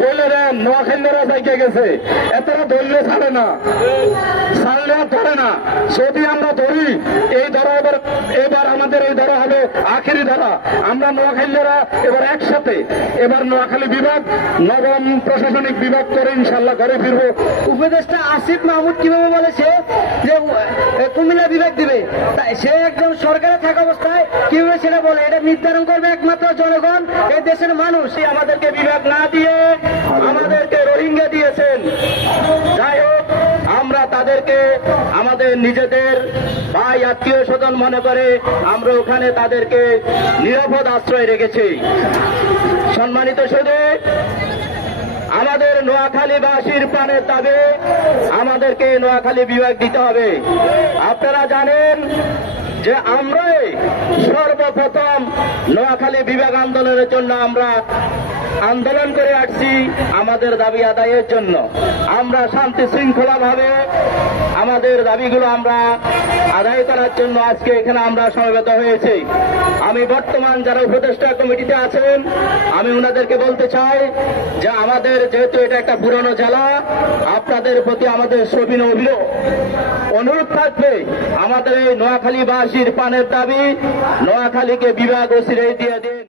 বলে দেন নোয়াখালীরা জায়গা গেছে, এতটা ধরলে ছাড়ে না, ছাড়লে আর ধরে না। যদি আমরা ধরি এই ধরা এবার আমাদের এই ধরা হবে আখেরি ধরা। আমরা নোয়াখালীরা এবার একসাথে এবার নোয়াখালী বিভাগ নবম প্রশাসনিক বিভাগ করে ইনশাল্লাহ ঘরে ফিরবো। উপদেষ্টা আসিফ মাহমুদ কিভাবে বলেছে যে কুমিল্লা বিভাগ দিবে, সে একজন সরকারে থাকা অবস্থায় কিভাবে সেটা বলে? এটা নির্ধারণ করবে একমাত্র জনগণ, এই দেশের মানুষ। আমাদেরকে বিভাগ না দিয়ে আমাদেরকে রোহিঙ্গা দিয়েছেন। যাই হোক, আমরা তাদেরকে আমাদের নিজেদের ভাই আত্মীয় স্বজন মনে করে আমরা ওখানে তাদেরকে নিরাপদ আশ্রয় রেখেছি। সম্মানিত শুধু আমাদের নোয়াখালীবাসীর প্রাণের দাবি, আমাদেরকে নোয়াখালী বিভাগ দিতে হবে। আপনারা জানেন যে আমরাই সর্বপ্রথম নোয়াখালী বিভাগ আন্দোলনের জন্য আমরা আন্দোলন করে আসছি আমাদের দাবি আদায়ের জন্য। আমরা শান্তি শৃঙ্খলা ভাবে আমাদের দাবিগুলো আমরা আদায় করার জন্য আজকে এখানে আমরা সমবেত হয়েছি। আমি বর্তমান যারা উপদেষ্টা কমিটিতে আছেন আমি ওনাদেরকে বলতে চাই যে আমাদের যেহেতু এটা একটা পুরনো জেলা, আপনাদের প্রতি আমাদের সবিনয় অনুরোধ থাকবে আমাদের এই নোয়াখালীবাসীর প্রাণের দাবি, নোয়াখালীকে বিভাগ ও সিরাই দিয়ে দিন।